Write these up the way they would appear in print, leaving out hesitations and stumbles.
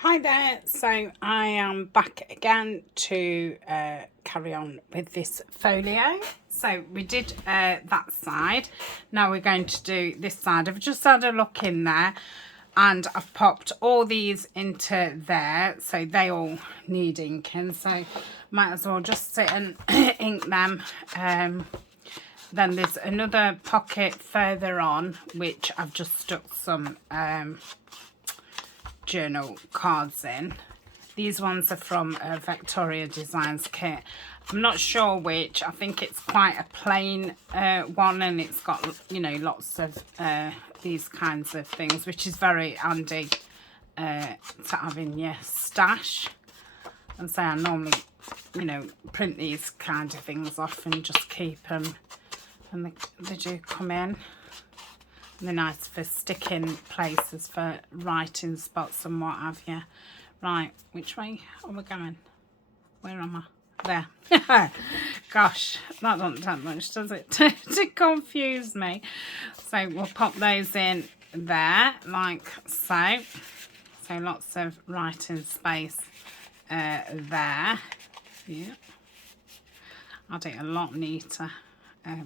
Hi there, so I am back again to carry on with this folio. So we did that side, now we're going to do this side. I've just had a look in there and I've popped all these into there, so they all need inking, so might as well just sit and ink them. Then there's another pocket further on which I've just stuck some journal cards in. These ones are from a Victorian Designs kit. I'm not sure which. I think it's quite a plain one, and it's got, you know, lots of these kinds of things, which is very handy to have in your stash. And so I normally, you know, print these kind of things off and just keep them, and they do come in. And they're nice for sticking places, for writing spots and what have you. Right, which way are we going? Where am I? There. Gosh, that doesn't take much, does it, to confuse me? So we'll pop those in there, like so. So lots of writing space there. Yeah. I did it a lot neater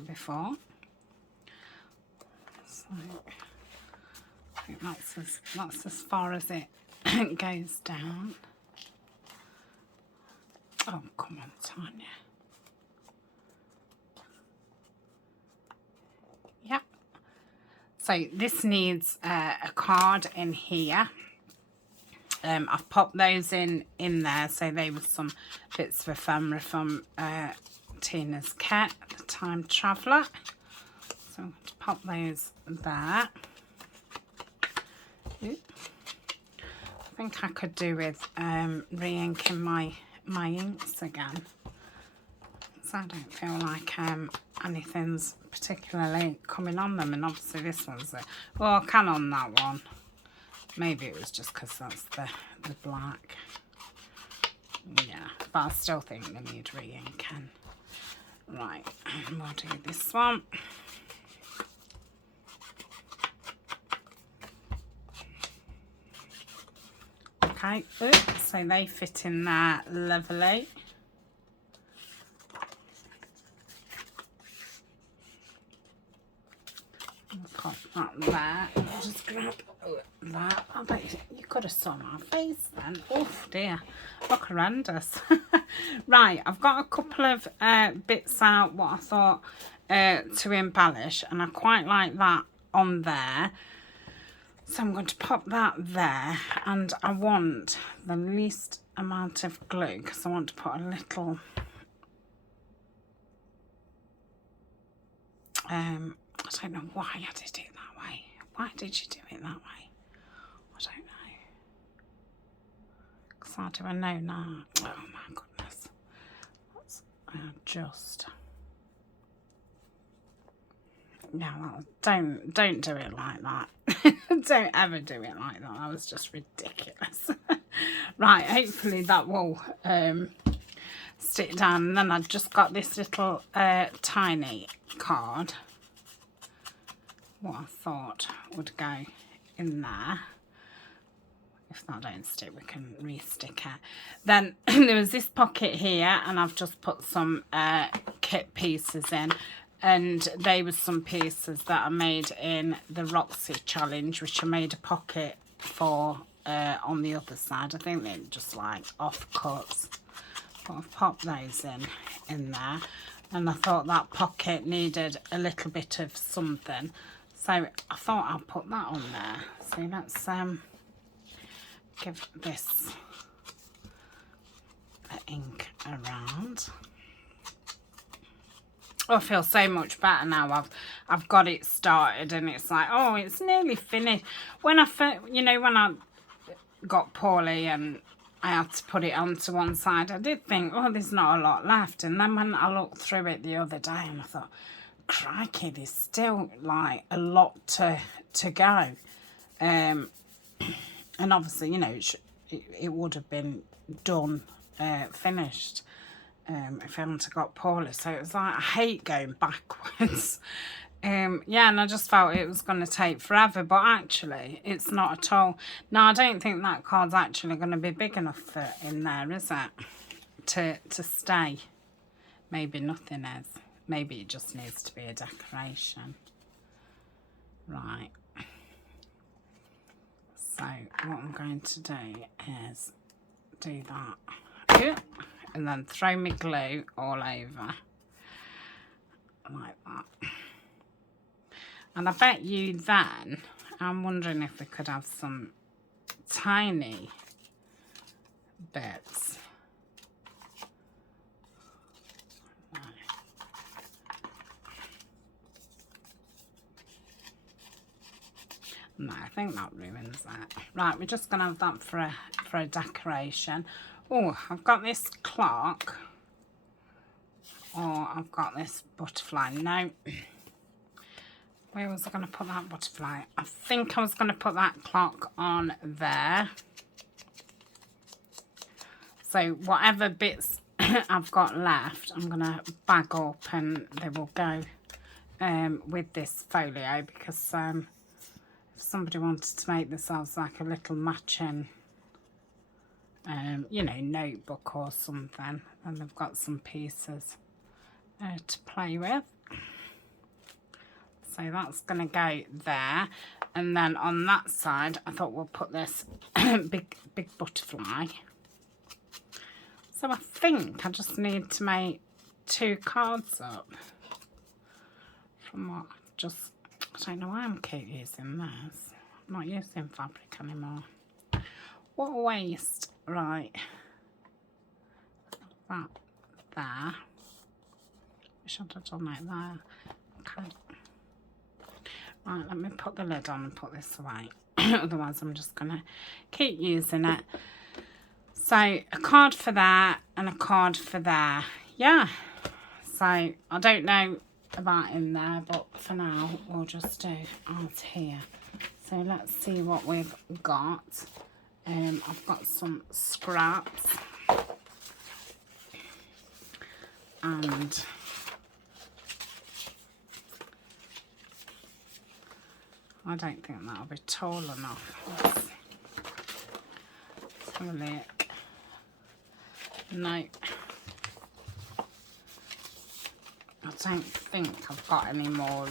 before. I think that's as far as it goes down. Oh, come on, Tania. Yep. So this needs a card in here. I've popped those in there. So they were some bits of ephemera from Tina's kit, the Time Traveller. So I'm going to pop those there. I think I could do with re-inking my inks again. So I don't feel like anything's particularly coming on them. And obviously this one's well, I can on that one. Maybe it was just because that's the black. Yeah, but I still think they need re-inking. Right, and we'll do this one. Okay, oops, so they fit in there lovely. Pop that there. I'll just grab that. I bet you could have saw my face then. Oh dear, look horrendous. Right, I've got a couple of bits out what I thought to embellish, and I quite like that on there. So I'm going to pop that there, and I want the least amount of glue because I want to put a little I don't know why I did it that way. Why did you do it that way? I don't know. Because how do I know now? Oh my goodness. Let's just... No, don't do it like that. Don't ever do it like that. That was just ridiculous. Right, hopefully that will stick down. And then I've just got this little tiny card. What I thought would go in there. If that don't stick, we can re-stick it. Then there was this pocket here, and I've just put some kit pieces in. And they were some pieces that I made in the Roxy challenge, which I made a pocket for on the other side. I think they're just like offcuts. But I've popped those in there. And I thought that pocket needed a little bit of something. So I thought I'll put that on there. So let's give this the ink around. I feel so much better now. I've got it started, and it's like, oh, it's nearly finished. When I got poorly and I had to put it onto one side, I did think, oh, there's not a lot left. And then when I looked through it the other day, and I thought, crikey, there's still like a lot to go. And obviously, you know, it would have been done, finished. If I hadn't got poorly. So it was like, I hate going backwards Yeah, and I just felt it was going to take forever, but actually it's not at all. Now, I don't think that card's actually going to be big enough for in there, is it? To stay. Maybe nothing is. Maybe it just needs to be a decoration. Right. So what I'm going to do is do that. And then throw my glue all over. Like that. And I bet you then, I'm wondering if we could have some tiny bits. No, I think that ruins that. Right, we're just going to have that for a decoration. Oh, I've got this clock. Or I've got this butterfly. No. Where was I going to put that butterfly? I think I was going to put that clock on there. So whatever bits I've got left, I'm going to bag up and they will go with this folio, because if somebody wanted to make themselves like a little matching, you know, notebook or something, and they've got some pieces to play with. So that's going to go there. And then on that side, I thought we'll put this big butterfly. So I think I just need to make 2 cards up. From what? Just, I don't know why I'm keep using this. I'm not using fabric anymore. What a waste. Right. That there. Wish I'd have done it there. Okay. Right, let me put the lid on and put this away. Otherwise, I'm just going to keep using it. So, a card for there and a card for there. Yeah. So, I don't know about in there, but for now, we'll just do art here. So, let's see what we've got. I've got some scraps. And I don't think that'll be tall enough. Let's have a look. No. I don't think I've got any more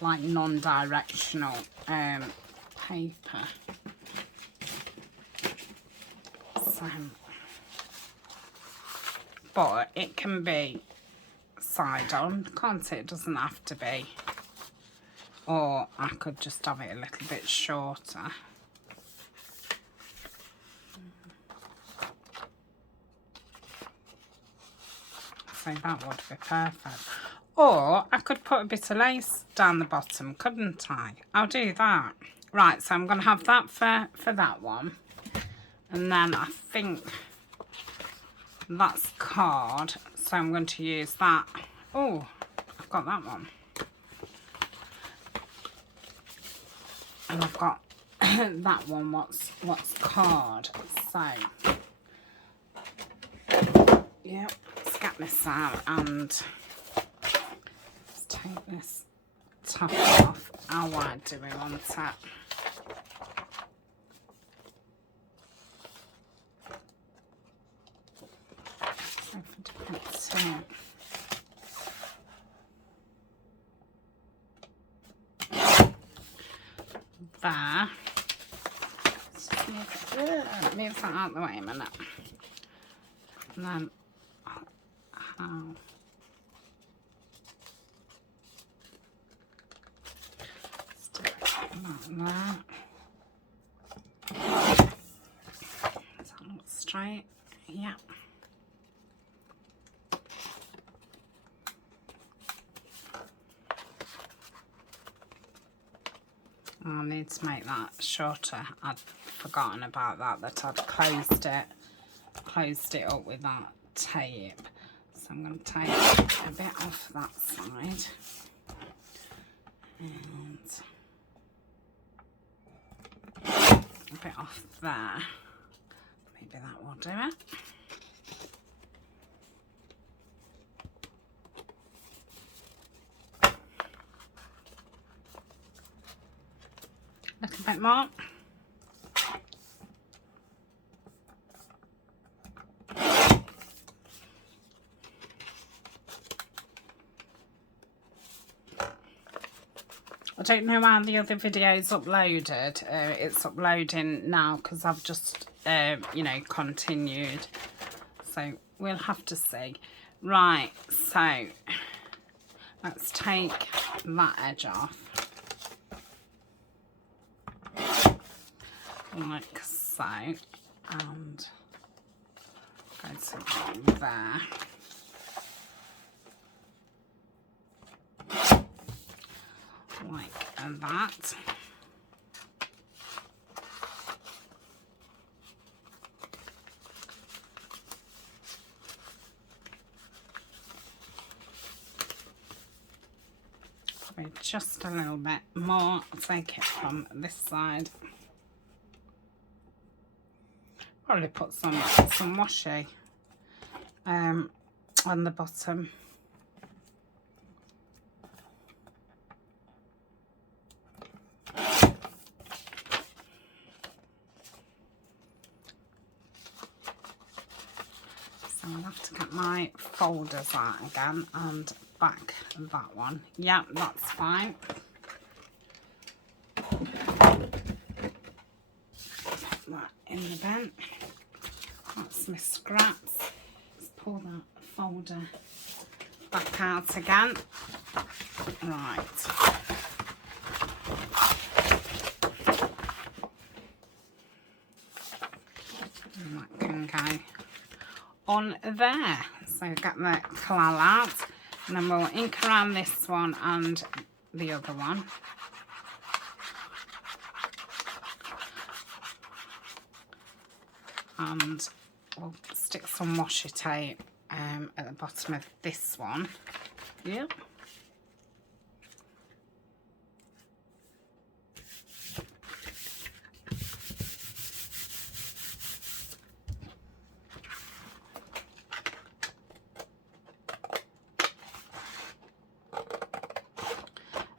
like non-directional paper. So, but it can be side on, can't it? It doesn't have to be. Or I could just have it a little bit shorter. So that would be perfect. Or I could put a bit of lace down the bottom, couldn't I? I'll do that. Right, so I'm going to have that for that one. And then I think that's card. So I'm going to use that. Oh, I've got that one. And I've got that one, what's card. So, yeah, let's get this out and let's take this top off. How wide do we want it? So if I put it there. Move that out the way a minute. And then how stick that there. Does that look straight? Yeah. I need to make that shorter. I'd forgotten about that I'd closed it up with that tape. So I'm going to take a bit off that side. And a bit off there. Maybe that will do it. bit more. I don't know how the other video is uploaded. It's uploading now because I've just, you know, continued. So we'll have to see. Right, so let's take that edge off. Like so. And go to there. Like that. Probably just a little bit more. Take it from this side. Probably put some washi on the bottom. I'll have to get my folders out again and back that one. Yeah, that's fine. Put that in the bin. That's my scraps. Let's pull that folder back out again. Right. And that can go on there. So get the clal out, and then we'll ink around this one and the other one. And we'll stick some washi tape at the bottom of this one. Yep.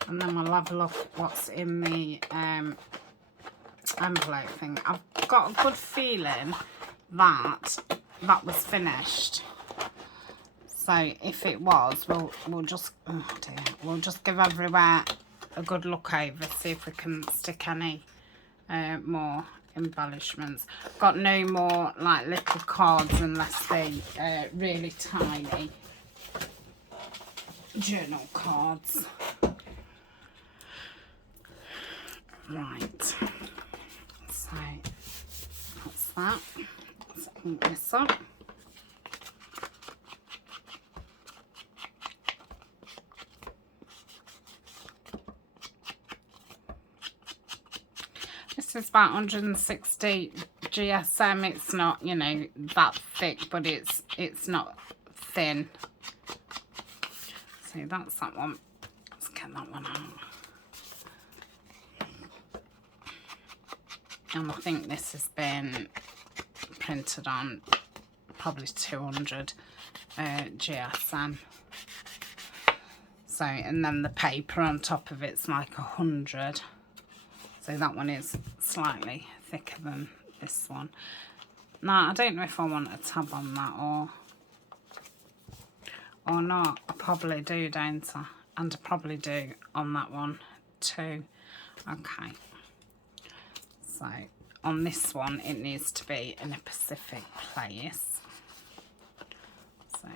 And then we'll have a look what's in the envelope thing. I've got a good feeling that that was finished. So if it was, we'll just, oh dear, we'll just give everywhere a good look over, see if we can stick any more embellishments. Got no more like little cards unless they really tiny journal cards. Right, so that's that. Let's ink this up. This is about 160 GSM. It's not, you know, that thick, but it's not thin. So that's that one. Let's get that one out. And I think this has been printed on probably 200 GSM. So, and then the paper on top of it's like 100. So that one is slightly thicker than this one. Now, I don't know if I want a tab on that or not. I probably do, don't I? And I probably do on that one too. Okay. So on this one, it needs to be in a specific place. So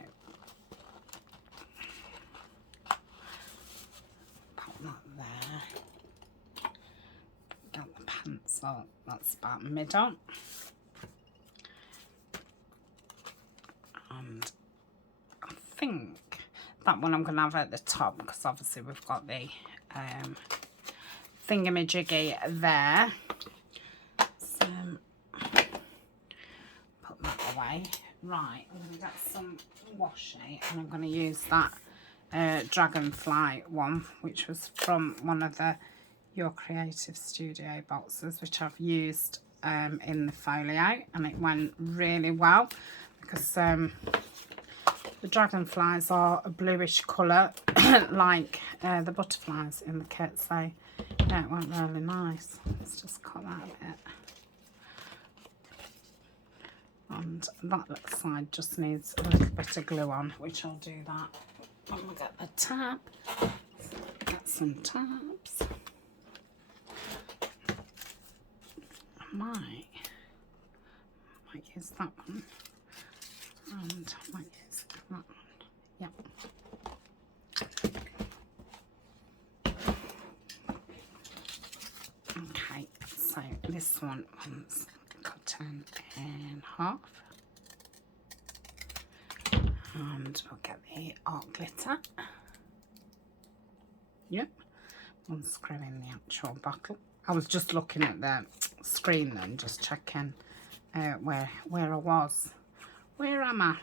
put that there. Get the pencil. That's about middle. And I think that one I'm going to have at the top because obviously we've got the thingamajiggy there. Put that away. Right, I'm going to get some washi and I'm going to use that dragonfly one, which was from one of the Your Creative Studio boxes, which I've used in the folio, and it went really well because the dragonflies are a bluish colour like the butterflies in the kit, so Yeah, it went really nice. Let's just cut that a bit. And that side just needs a little bit of glue on, which I'll do that. I'm going to get the tab. Get some tabs. I might use that one. And I might use that one. Yep. Okay, so this one's cut in half. And we'll get the art glitter. Yep. Unscrewing the actual bottle. I was just looking at the screen then, just checking where I was. Where am I?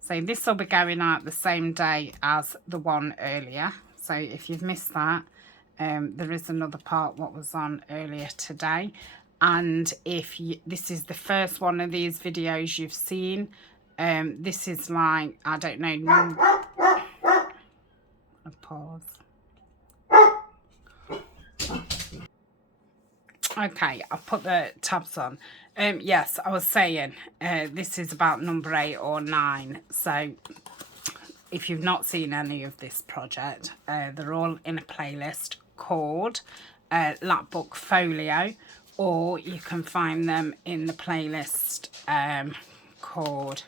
So this will be going out the same day as the one earlier. So if you've missed that, there is another part what was on earlier today. And if this is the first one of these videos you've seen, this is like, I don't know, pause. Okay, I've put the tabs on. Yes, I was saying this is about number 8 or 9. So if you've not seen any of this project, they're all in a playlist called Lapbook Folio, or you can find them in the playlist called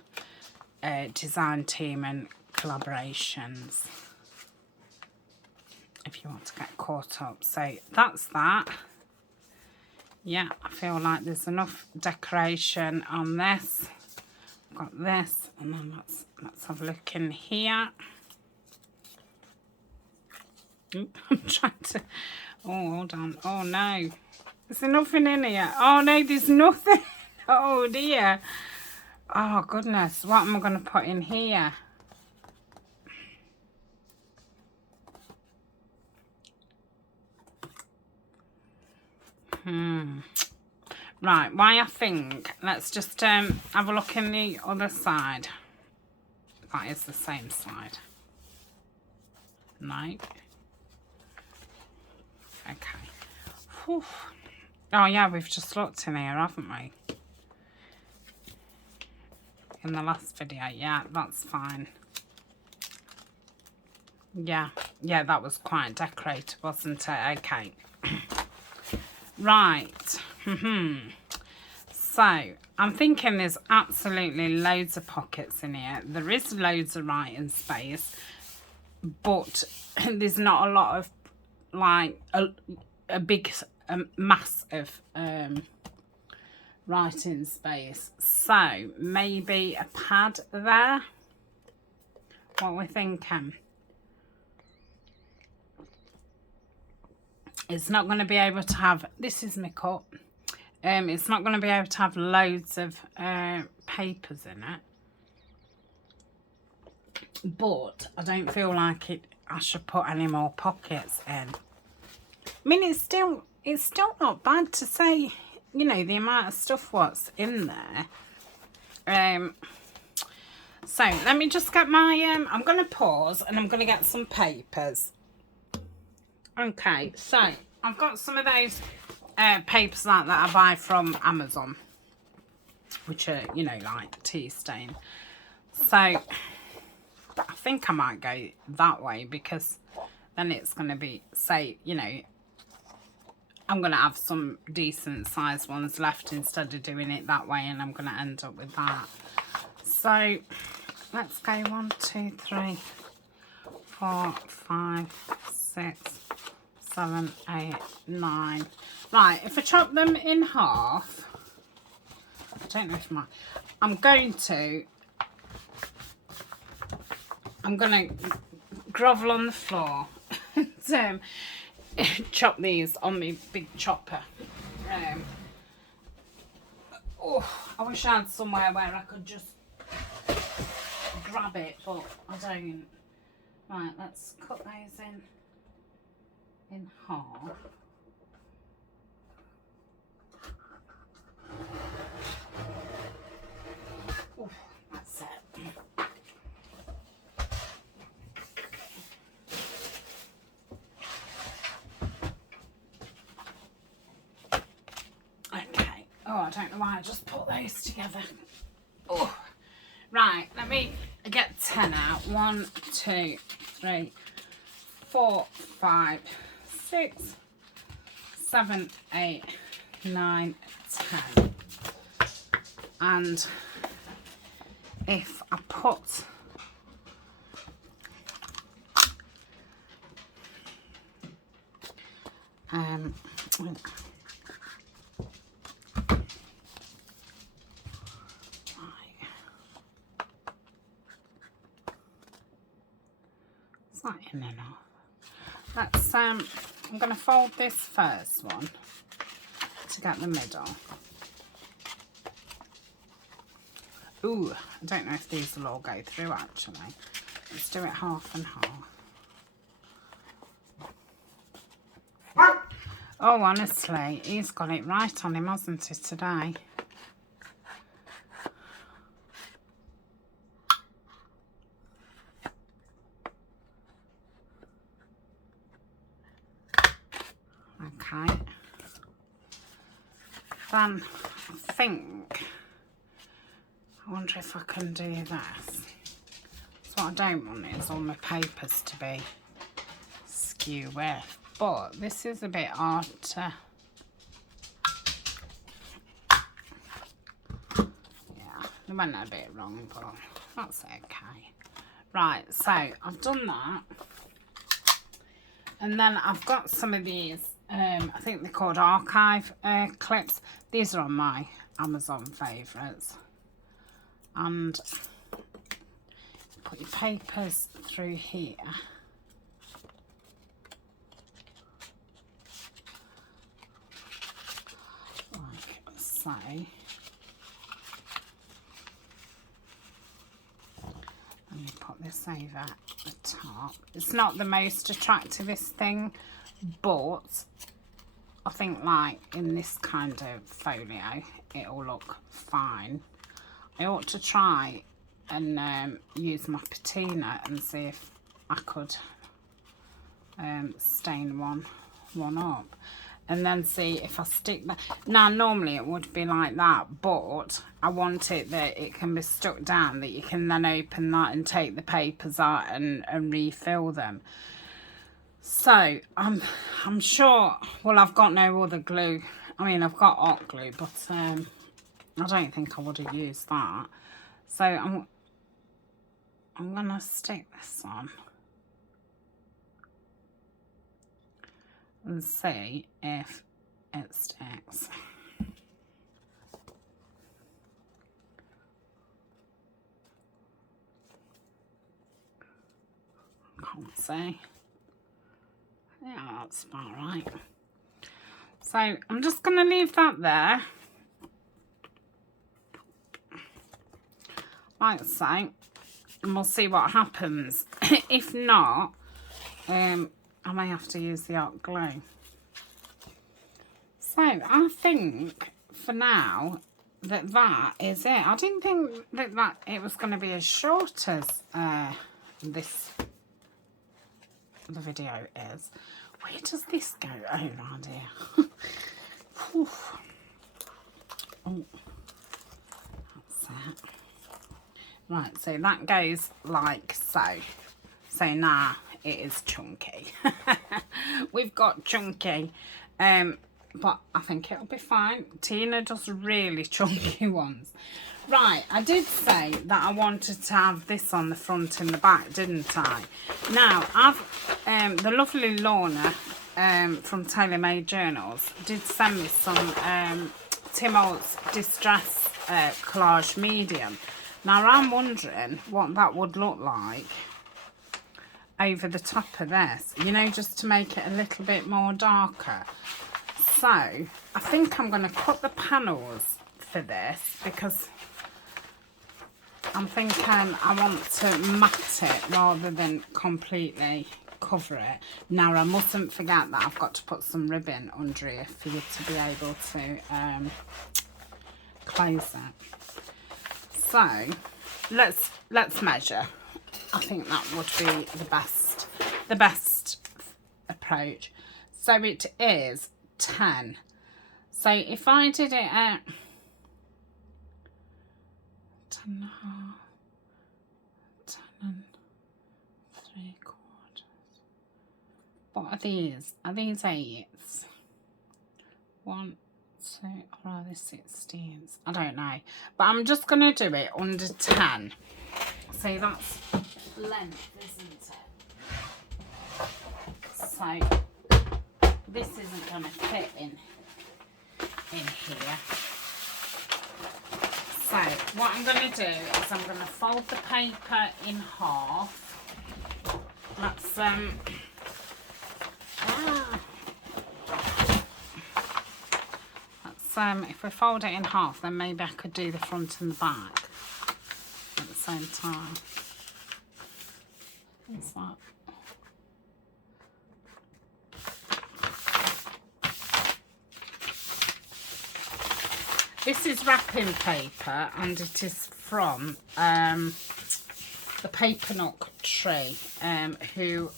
Design Team and Collaborations, if you want to get caught up. So that's that. Yeah, I feel like there's enough decoration on this. I've got this, and then let's have a look in here. I'm trying to, oh, hold on. Oh no, is there nothing in here? Oh no, there's nothing. Oh dear. Oh goodness, what am I going to put in here? Right, why I think, let's just have a look in the other side. That is the same side. No. Okay. Whew. Oh yeah, we've just looked in here, haven't we? In the last video. Yeah, that's fine. Yeah, that was quite decorated, wasn't it? Okay. Right. So I'm thinking there's absolutely loads of pockets in here. There is loads of writing space, but there's not a lot of like a big mass of writing space. So maybe a pad there. What we're thinking. It's not going to be able to have, this is my cup, it's not going to be able to have loads of papers in it. But I don't feel like I should put any more pockets in. I mean, it's still not bad to say, you know, the amount of stuff what's in there. So let me just get my, I'm going to pause and I'm going to get some papers. Okay, so I've got some of those papers that I buy from Amazon, which are, you know, like tea stain. So I think I might go that way, because then it's going to be, say, you know, I'm going to have some decent sized ones left instead of doing it that way, and I'm going to end up with that. So let's go 1, 2, 3, 4, 5, 6, 7, 8, 9. Right, if I chop them in half, I don't know if I'm going to grovel on the floor and chop these on my big chopper. Oh, I wish I had somewhere where I could just grab it, but I don't. Right, let's cut those in half. Ooh, that's it. Oh, I don't know why I just put those together. Oh, right, let me get 10 out. 1, 2, 3, 4, 5, 6, 7, 8, 9, 10. And if I put it's not in enough. Let's I'm going to fold this first one to get the middle. Ooh, I don't know if these will all go through actually. Let's do it half and half. Oh, honestly, he's got it right on him, hasn't he, today? Okay. Then I think, I wonder if I can do this. So what I don't want is all my papers to be skew with. But this is a bit hard to, yeah, they went a bit wrong, but that's okay. Right, so I've done that. And then I've got some of these, I think they're called archive clips. These are on my Amazon favourites. And put your papers through here. So, and you put this over the top. It's not the most attractivest thing, but I think like in this kind of folio it'll look fine. I ought to try and use my patina and see if I could stain one up. And then see if I stick that. Now, normally it would be like that, but I want it that it can be stuck down, that you can then open that and take the papers out and refill them. So, I'm sure, well, I've got no other glue. I mean, I've got hot glue, but I don't think I would have used that. So, I'm going to stick this on. And see if it sticks. Can't see. Yeah, that's about right. So I'm just going to leave that there, like so, and we'll see what happens. If not, I may have to use the hot glue. So I think for now that is it. I didn't think that it was going to be as short as the video is. Where does this go? Oh, around here. Oh, that's it. Right, so that goes like so. So now it is chunky. We've got chunky, but I think it'll be fine. Tina does really chunky ones. Right, I did say that I wanted to have this on the front and the back, didn't I? Now, I've the lovely Lorna from Tailor Made Journals did send me some Tim Holtz Distress Collage Medium. Now, I'm wondering what that would look like over the top of this, you know, just to make it a little bit more darker. So I think I'm going to cut the panels for this because I'm thinking I want to matte it rather than completely cover it. Now, I mustn't forget that I've got to put some ribbon under here for you to be able to close it. So let's measure. I think that would be the best approach. So it is 10. So if I did it at 10 1/2, 10 3/4. What are these? Are these 8s? 1, 2, or are they 16s? I don't know. But I'm just going to do it under 10. So that's length, isn't it? So this isn't going to fit in here. So what I'm going to do is I'm going to fold the paper in half. That's if we fold it in half, then maybe I could do the front and the back at the same time. What's that? This is wrapping paper, and it is from the Paper Nook Tree, who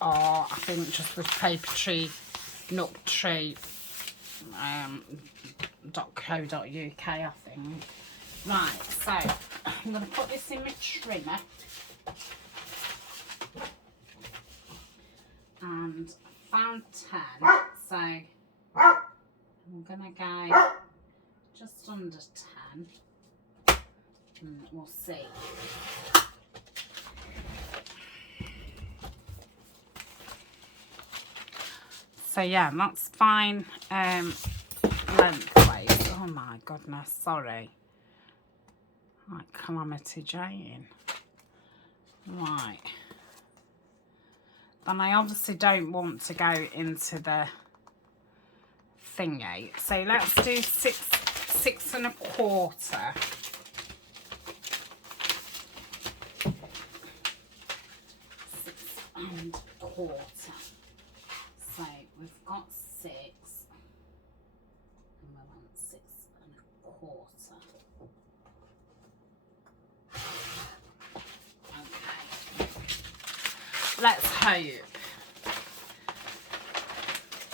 are, I think, just with Paper Tree, Nook Tree, .co.uk, I think. Right, so I'm going to put this in my trimmer. And I found 10, so I'm going to go just under 10, and we'll see. So yeah, that's fine lengthways. Oh my goodness, sorry. Like Calamity Jane. Right. Then I obviously don't want to go into the thingy. So let's do 6 1/4. 6 1/4. So we've got 6. And we want 6 1/4. Okay. Let's hope.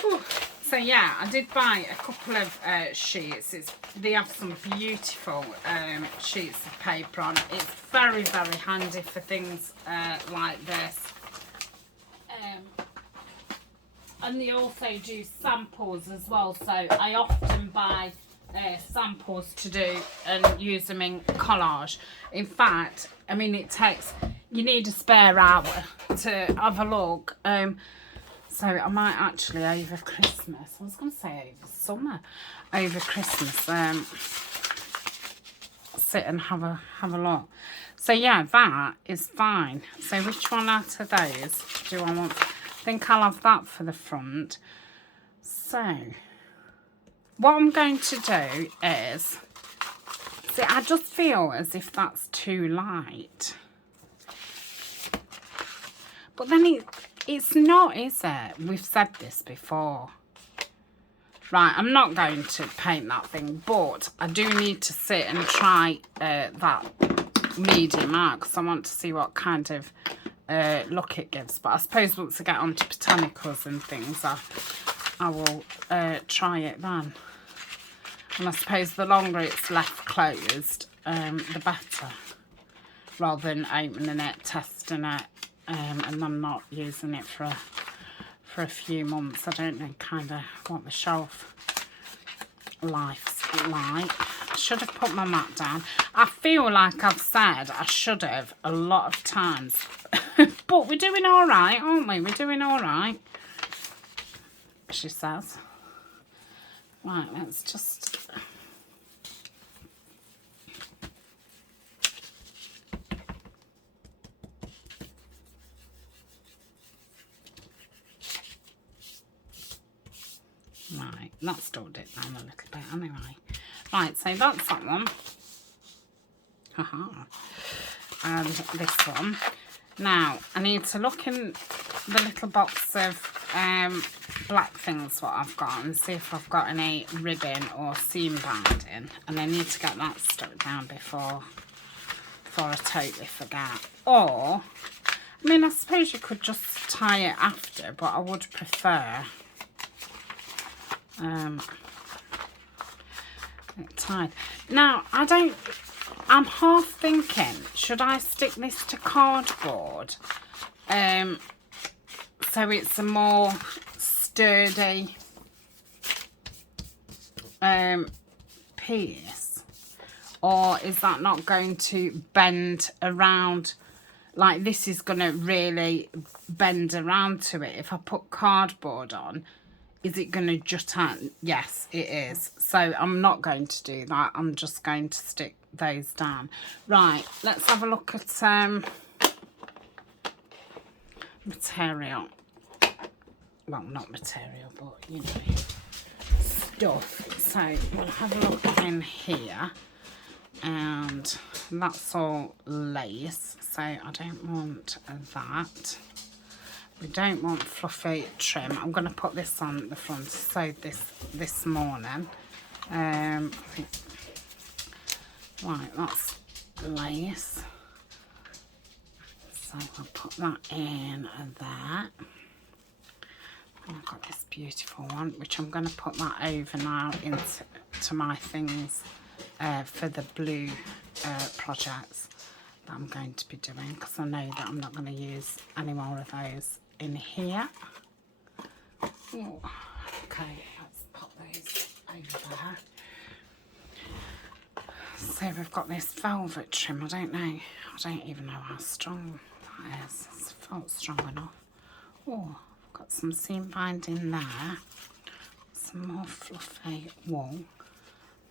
Whew. So yeah, I did buy a couple of sheets. They have some beautiful sheets of paper on. It's very, very handy for things like this. And they also do samples as well. So I often buy samples to do and use them in collage. In fact, I mean, you need a spare hour to have a look. So I might actually over Christmas, I was going to say over summer, over Christmas, sit and have a look. So yeah, that is fine. So which one out of those do I want? I think I'll have that for the front. So what I'm going to do is, see, I just feel as if that's too light. But then it's not, is it? We've said this before. Right, I'm not going to paint that thing, but I do need to sit and try that medium out because I want to see what kind of look it gives. But I suppose once I get onto botanicals and things, I will try it then. And I suppose the longer it's left closed, the better. Rather than opening it, testing it, and then not using it for a few months. I don't know kind of what the shelf life's like. I should have put my mat down. I feel like I've said I should have a lot of times. But we're doing all right, aren't we? We're doing all right, she says. Right, let's just... Right, that's dulled it down a little bit anyway. Right, so that's that one. Haha. And this one. Now, I need to look in the little box of black things what I've got and see if I've got any ribbon or seam binding. And I need to get that stuck down before I totally forget. Or, I mean, I suppose you could just tie it after, but I would prefer side. Now, I'm half thinking, should I stick this to cardboard? So it's a more sturdy piece. Or is that not going to bend around? Like, this is going to really bend around to it. If I put cardboard on, is it going to jut out? Yes, it is. So I'm not going to do that. I'm just going to stick those down. Right, let's have a look at material. Well, not material, but, you know, stuff. So we'll have a look in here. And that's all lace. So I don't want that. We don't want fluffy trim. I'm going to put this on the front. So this morning. Right, that's lace. So I'll put that in there. And I've got this beautiful one, which I'm going to put that over now into my things for the blue projects that I'm going to be doing, because I know that I'm not going to use any more of those in here. Oh, okay, let's pop those over there. So we've got this velvet trim. I don't even know how strong that is. It's felt strong enough. Oh, I've got some seam binding there. Some more fluffy wool.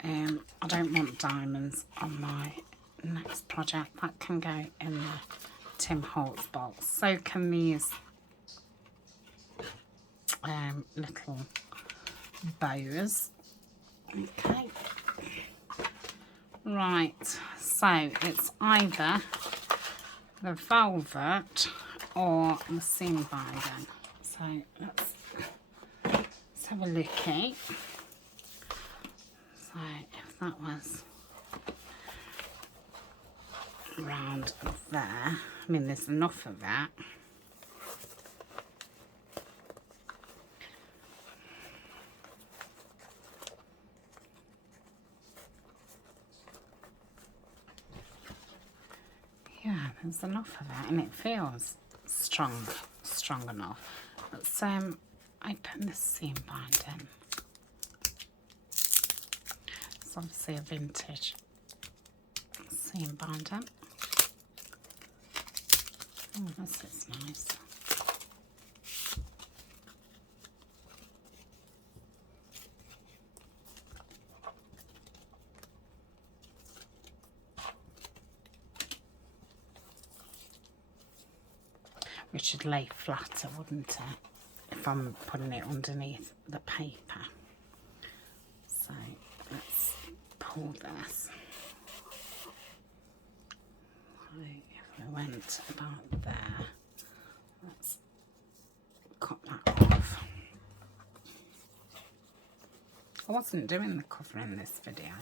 I don't want diamonds on my next project. That can go in the Tim Holtz box. So can these little bows. Okay. Right, so it's either the velvet or the seam binding. So let's have a looky. So if that was round there, I mean, there's enough of that. Yeah, there's enough of that, and it feels strong enough. Let's open the seam binding. It's obviously a vintage seam binding. Oh, this is nice. Which should lay flatter, wouldn't it, if I'm putting it underneath the paper. So let's pull this. So if we went about there, let's cut that off. I wasn't doing the cover in this video,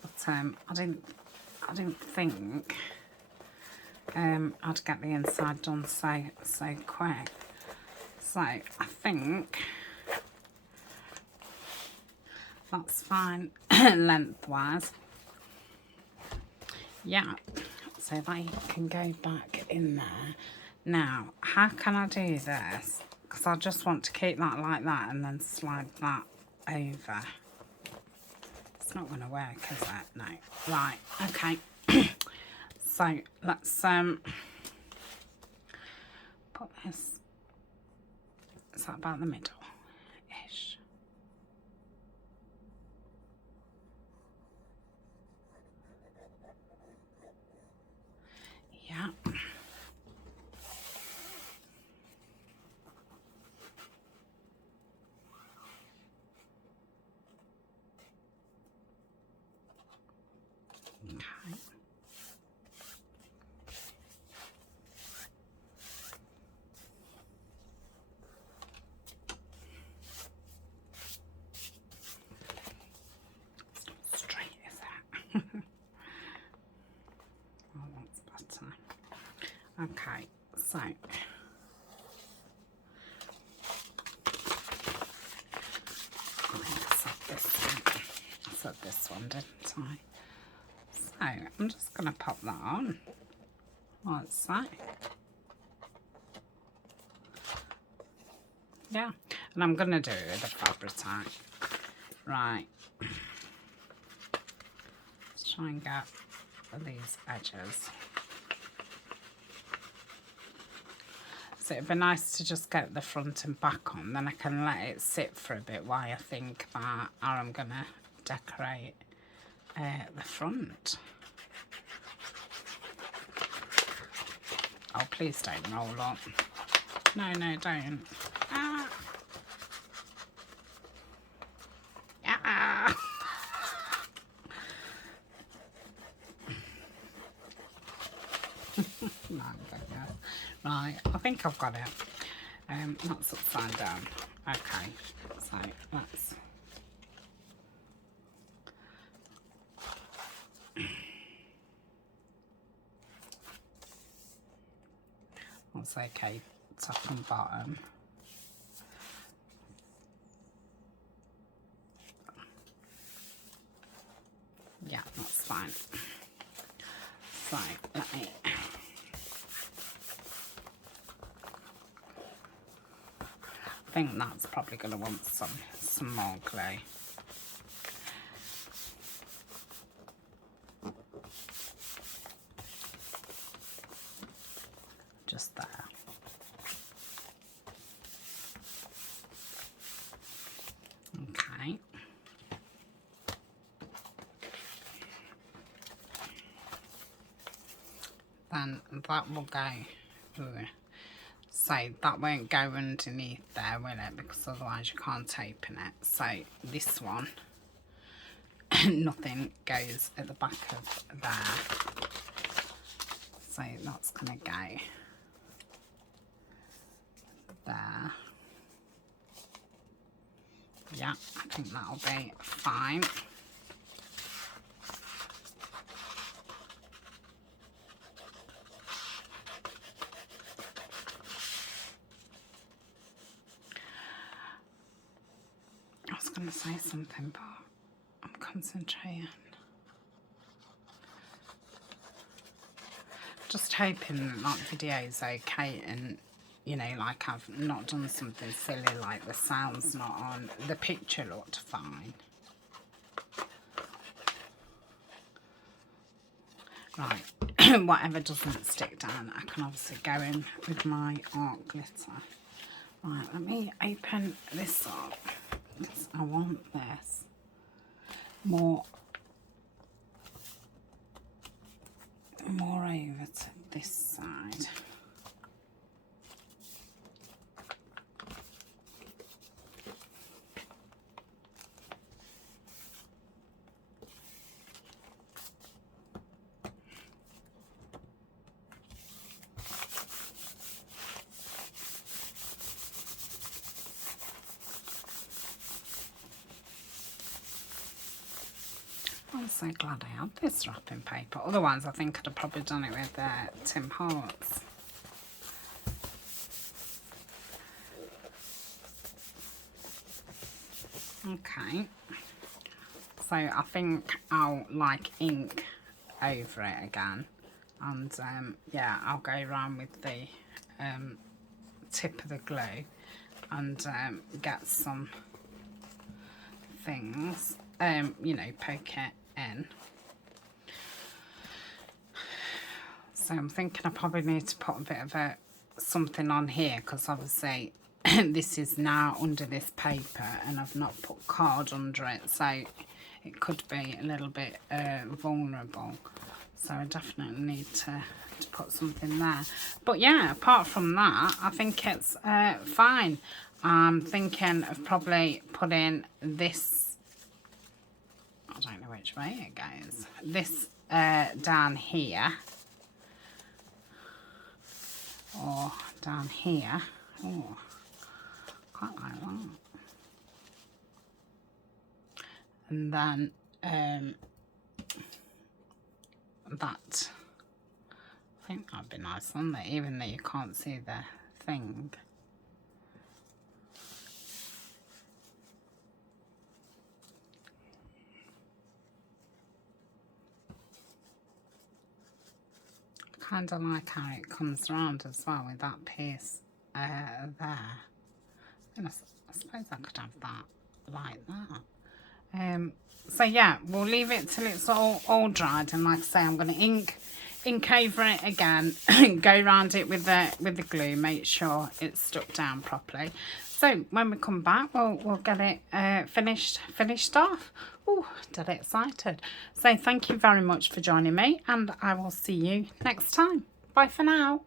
but I didn't think I'd get the inside done so quick. So I think that's fine lengthwise. Yeah, so they can go back in there. Now, how can I do this? Because I just want to keep that like that and then slide that over. It's not going to work, is it? No. Right, okay. So let's put this, is that about the middle-ish? Yeah. Okay. Okay, so said this one, didn't I? So I'm just going to pop that on. Like so. Yeah, and I'm going to do it with a fabric tie. Right. Let's try and get these edges. So it'd be nice to just get the front and back on, then I can let it sit for a bit while I think about how I'm going to decorate the front. Oh, please don't roll up. No, no, don't. Ah. Ah. My goodness. Right, I think I've got it. That's upside down. Okay, so let's... That's okay, top and bottom. Yeah, that's fine. So, let me... I think that's probably going to want some more glue. Just there. Okay. Then that will go. So that won't go underneath there, will it? Because otherwise you can't open it. So this one, nothing goes at the back of there. So that's going to go there. Yeah, I think that'll be fine. I was going to say something, but I'm concentrating. Just hoping that that video is okay and, you know, like I've not done something silly like the sound's not on. The picture looked fine. Right, whatever doesn't stick down, I can obviously go in with my art glitter. Right, let me open this up because I want this more over to this side. I'm so glad I had this wrapping paper. Otherwise, I think I'd have probably done it with Tim Holtz. Okay. So I think I'll like ink over it again. And yeah, I'll go around with the tip of the glue and get some things, you know, poke it in. So I'm thinking I probably need to put a bit of something on here because obviously this is now under this paper and I've not put card under it, so it could be a little bit vulnerable. So I definitely need to put something there. But yeah, apart from that, I think it's fine. I'm thinking of probably putting this, I don't know which way it goes, this down here. Or down here. Oh, quite like that. And then that, I think that'd be nice, wouldn't it? Even though you can't see the thing. kind of like how it comes around as well with that piece there. And I suppose I could have that like that. So yeah, we'll leave it till it's all dried, and like I say, I'm going to ink over it again, go around it with the glue, make sure it's stuck down properly. So when we come back, we'll get it finished off. Oh, dead excited. So thank you very much for joining me, and I will see you next time. Bye for now.